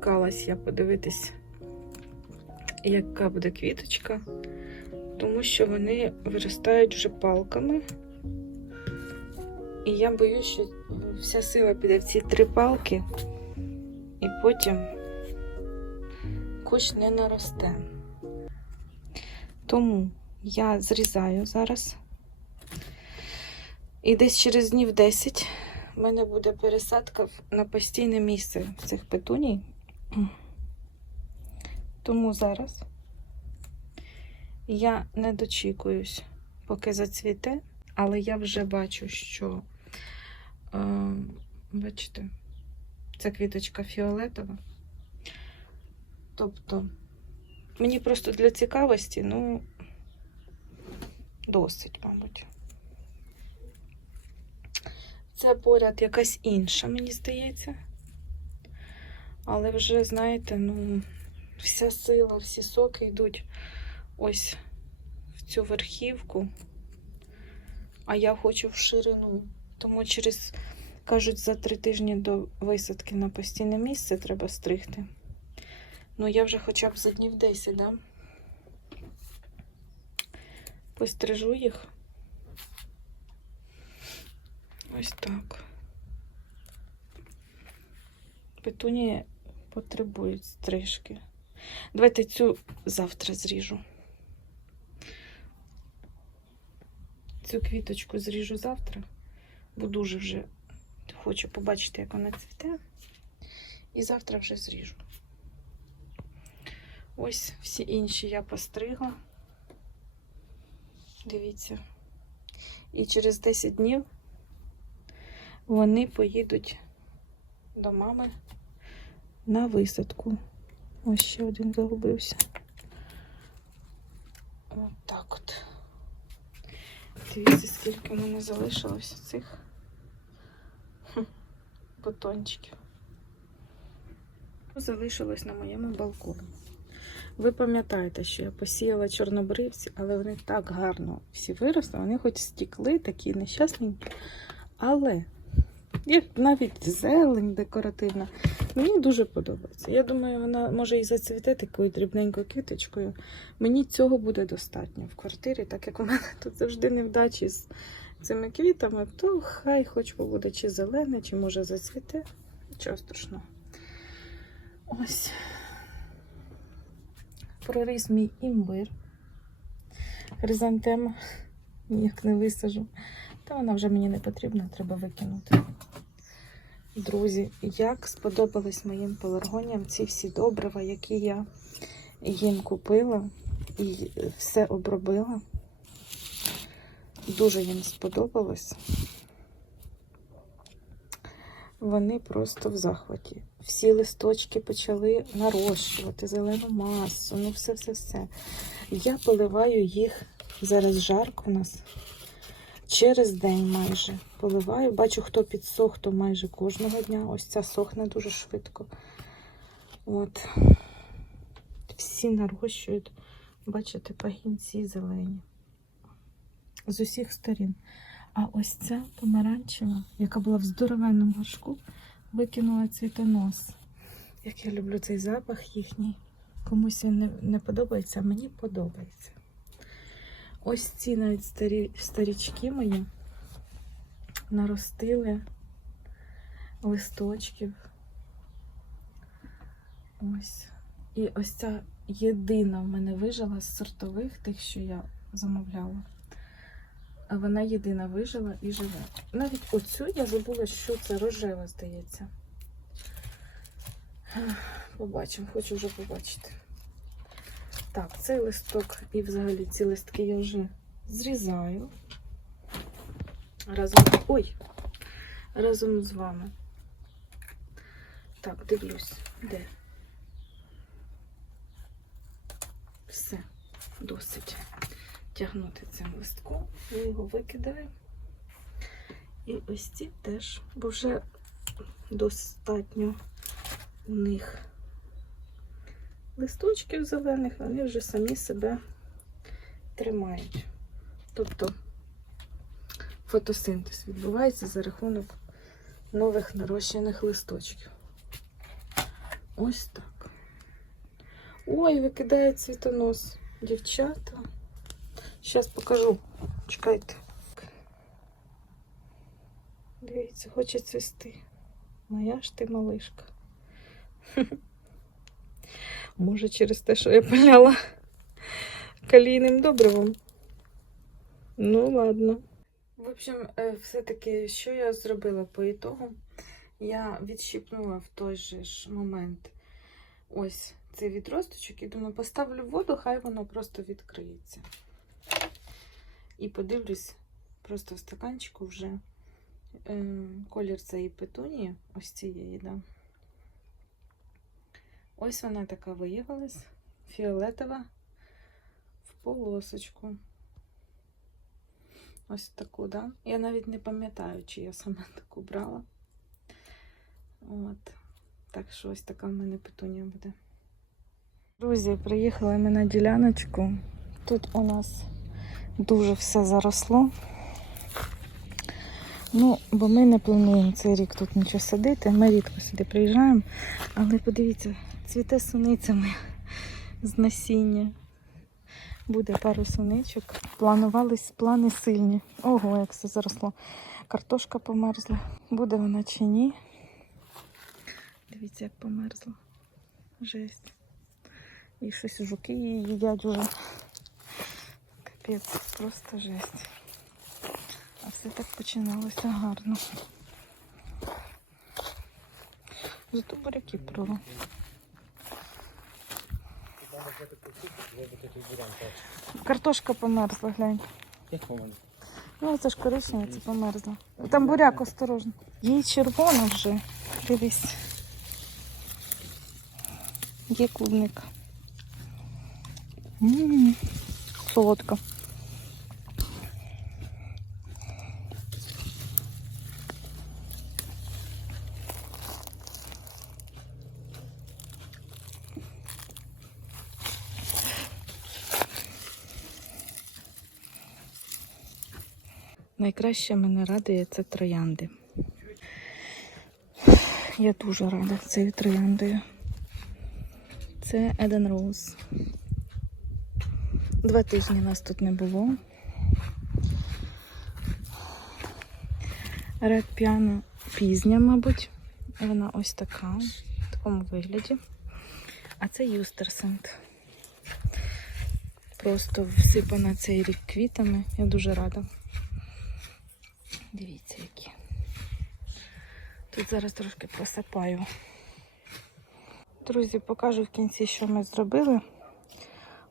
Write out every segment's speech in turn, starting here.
Дочекалась я подивитись, яка буде квіточка, тому що вони виростають вже палками. І я боюсь, що вся сила піде в ці три палки, і потім кущ не наросте. Тому я зрізаю зараз. І десь через днів 10 у мене буде пересадка на постійне місце цих петуній. Тому зараз я не дочікуюсь, поки зацвіте, але я вже бачу, що, е, бачите, ця квіточка фіолетова. Тобто, мені просто для цікавості, ну, досить, мабуть. Це поряд якась інша, мені здається. Але вже, знаєте, ну, вся сила, всі соки йдуть ось в цю верхівку. А я хочу в ширину. Тому через, кажуть, за три тижні до висадки на постійне місце треба стригти. Ну, я вже хоча б за днів 10, да? Пострижу їх. Ось так. Петуні потребують стрижки. Давайте цю завтра зріжу. Цю квіточку зріжу завтра, бо дуже вже хочу побачити, як вона цвіте. І завтра вже зріжу. Ось всі інші я постригла. Дивіться. І через 10 днів вони поїдуть до мами на висадку. Ось ще один загубився. От так от. Дивіться, скільки в мене залишилося цих бутончиків. Залишилось на моєму балконі. Ви пам'ятаєте, що я посіяла чорнобривці, але вони так гарно всі виросли, вони хоч стікли, такі нещасненькі. Але Є навіть зелень декоративна. Мені дуже подобається. Я думаю, вона може і зацвіте такою дрібненькою квіточкою. Мені цього буде достатньо в квартирі, так як у мене тут завжди невдачі з цими квітами, то хай хоч буде чи зелене, чи може зацвіте. Нічого страшного. Ось. Проріс мій імбир. Хризантема ніяк не висажу. Та вона вже мені не потрібна, треба викинути. Друзі, як сподобались моїм пеларгоніям ці всі добрива, які я їм купила і все обробила. Дуже їм сподобалось. Вони просто в захваті. Всі листочки почали нарощувати, зелену масу, ну все-все-все. Я поливаю їх, зараз жарко у нас. Через день майже поливаю. Бачу, хто підсох, то майже кожного дня. Ось ця сохне дуже швидко. От. Всі нарощують, бачите, пагінці зелені. З усіх сторін. А ось ця помаранчева, яка була в здоровенному горшку, викинула цвітонос. Як я люблю цей запах їхній. Комусь він не, не подобається, а мені подобається. Ось ці навіть старі, старічки мої наростили листочків. Ось. І ось ця єдина в мене вижила з сортових, тих, що я замовляла. А вона єдина вижила і живе. Навіть оцю я забула, що це рожева, здається. Побачимо, хочу вже побачити. Так, цей листок і взагалі ці листки я вже зрізаю. Разом ой, разом з вами. Так, дивлюсь, де. Все, досить тягнути цим листком, я його викидаю. І ось ці теж, бо вже достатньо у них листочків зелених, вони вже самі себе тримають. Тобто фотосинтез відбувається за рахунок нових нарощених листочків. Ось так. Ой, викидає цвітонос. Дівчата. Зараз покажу. Чекайте. Дивіться, хоче цвісти. Моя ж ти малишка. Може, через те, що я пиляла калійним добривом. Ну, ладно. В общем, е, все-таки, що я зробила по ітогу? Я відщипнула в той же ж момент ось цей відросточок і думаю, поставлю воду, хай воно просто відкриється. І подивлюсь просто в стаканчику вже е, колір цієї петунії, ось цієї, да. Ось вона така виявилась, фіолетова в полосочку. Ось таку, да? Я навіть не пам'ятаю, чи я саме таку брала. От. Так що ось така в мене петунія буде. Друзі, приїхали ми на діляночку. Тут у нас дуже все заросло. Ну, бо ми не плануємо цей рік тут нічого садити. Ми рідко сюди приїжджаємо. Але подивіться, цвіте суницями з насіння. Буде пару суничок. Планувались плани сильні. Ого, як все заросло. Картошка померзла. Буде вона чи ні? Дивіться, як померзла. Жесть. І щось жуки її їдять уже. Капець, просто жесть. А все так починалося гарно. Зато буряки прорву. Картошка померзла, глянь. Як по-моєму? Ну, це ж коричневе, це померзло. Там буряк осторожно. Їй червона вже. Дивись. Є клубника. М, Солодка. Найкраще мене радує це троянди. Я дуже рада цією трояндою. Це Eden Rose. Два тижні нас тут не було. Red Piano пізня, мабуть. Вона ось така, в такому вигляді. А це Юстерсент. Просто всипана цей рік квітами. Я дуже рада. Дивіться, які. Тут зараз трошки просипаю. Друзі, покажу в кінці, що ми зробили.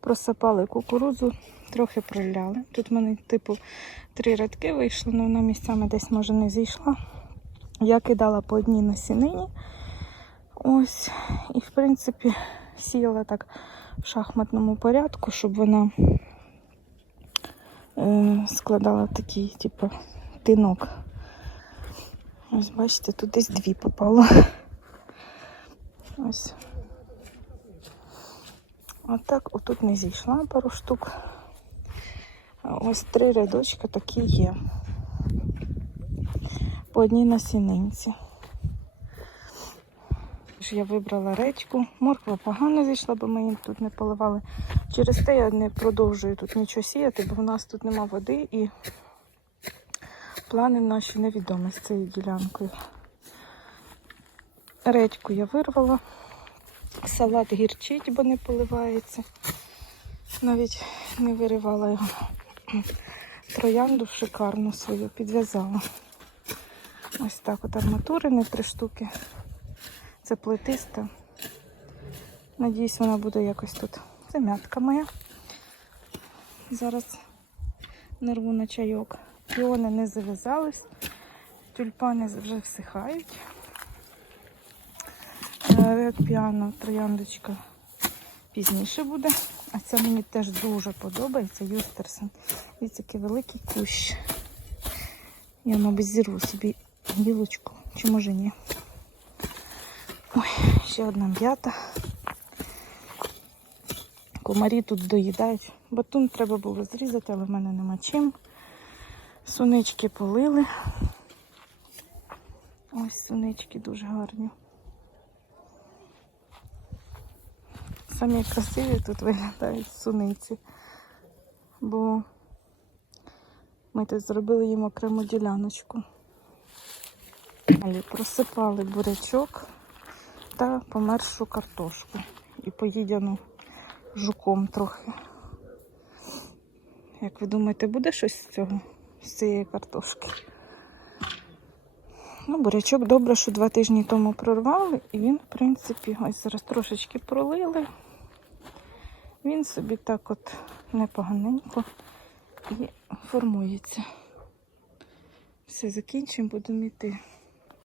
Просипали кукурудзу, трохи проляли. Тут в мене, типу, три рядки вийшло, але вона місцями десь, може, не зійшла. Я кидала по одній насінині. Ось. І, в принципі, сіяла так в шахматному порядку, щоб вона е, складала такий, типу, тинок. Ось, бачите, тут десь дві попало. Ось. Отак, отут не зійшла пару штук. Ось три рядочки такі є. По одній насінинці. Я вибрала речку. Морква погано зійшла, бо ми її тут не поливали. Через те я не продовжую тут нічого сіяти, бо в нас тут нема води і плани наші невідомі з цією ділянкою. Редьку я вирвала. Салат гірчить, бо не поливається. Навіть не виривала його. Троянду шикарну свою підв'язала. Ось так от арматурини три штуки. Це плетиста. Надіюсь, вона буде якось тут. Це м'ятка моя. Зараз нарву на чайок. Піони не зав'язались, тюльпани вже всихають. Ред піано, трояндочка пізніше буде. А це мені теж дуже подобається. Юстерсон. Ось такий великий кущ. Я, мабуть, зірву собі гілочку. Чи може ні? Ой, ще одна м'ята. Комарі тут доїдають. Батун треба було зрізати, але в мене нема чим. Сунички полили. Ось сунички дуже гарні. Самі красиві тут виглядають суниці. Бо ми тут зробили їм окрему діляночку. Далі просипали бурячок та помершу картошку. І поїдяну жуком трохи. Як ви думаєте, буде щось з цього, з цієї картошки? Ну, бурячок добре, що два тижні тому прорвали, і він, в принципі, ось зараз трошечки пролили. Він собі так от непоганенько і формується. Все, закінчимо, будемо йти.